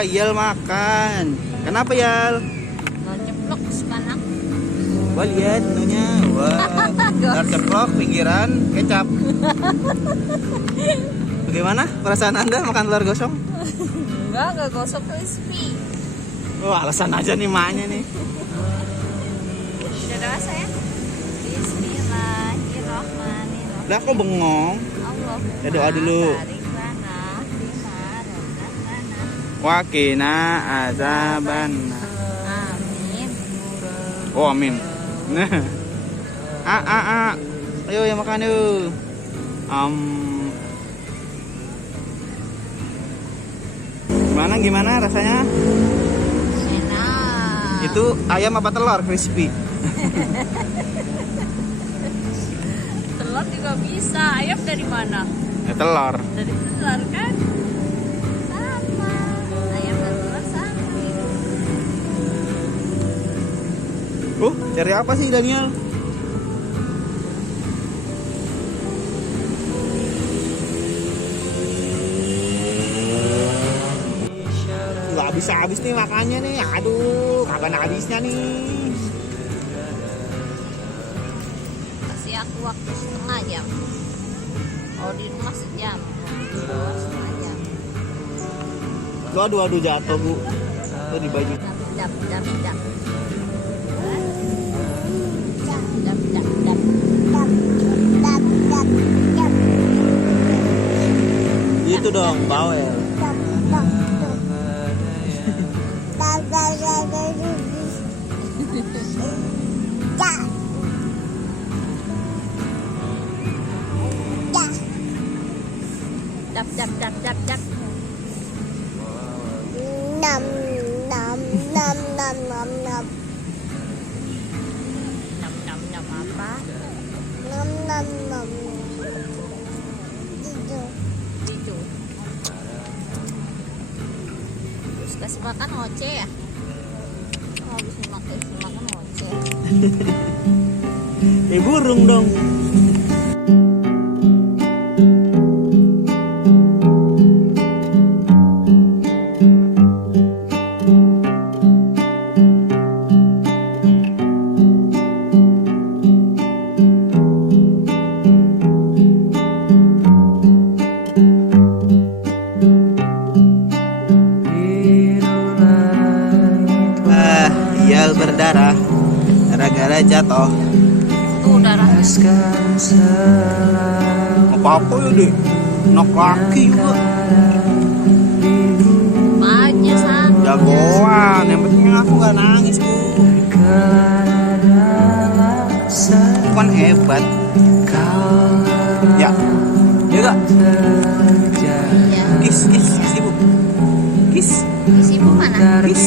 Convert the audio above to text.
Wah, Yal makan. Kenapa Yal? Lo ceplok sekarang. Wah, lihat menunya. Wah, telur ceplok, pinggiran, kecap. Bagaimana perasaan Anda makan telur gosong? Enggak gosok crispy. Wah, alasan aja nih maknya nih. Sudah rasa ya? Bismillahirrahmanirrahim. Lah kok bengong? Allahumma Ya, doa dulu. barik lana fima razaqtana. Wakina azaban. Amin. Oh, amin. Nah. Ayo yang makan yuk. Gimana rasanya? Enak. Itu ayam apa telur crispy? Telur juga bisa. Ayam dari mana? Ya, telur. Dari telur kan? Sama. Ayam dan telur sama. Cari apa sih Daniel? Nggak habis-habis nih makannya nih. Aduh, kapan habisnya nih? Kasih aku waktu setengah jam. Oh di rumah sejam. Di luar setengah jam. Aduh jatuh Bu. Tuh di baju. Dap. Dap, dap, dap. Dap, dap, dap. Itu dong, bawel. Dap, dap, dap, dap, dap. Nam nam nam nam nam nam Nam, nam, nam apa? nam nam nam itu Itu. Terus kasih makan oce ya? Oh, bisa makan oce. Burung dong. Yal berdarah gara-gara jatuh. Tuh darah. Apa-apa ya deh. Nok laki juga. Aja san. Jagoan. Yang penting aku gak nangis Bu. Bukan hebat. Ya. Ya gak? Ya. Kiss ibu. Kiss. Isi ibu mana? Kiss.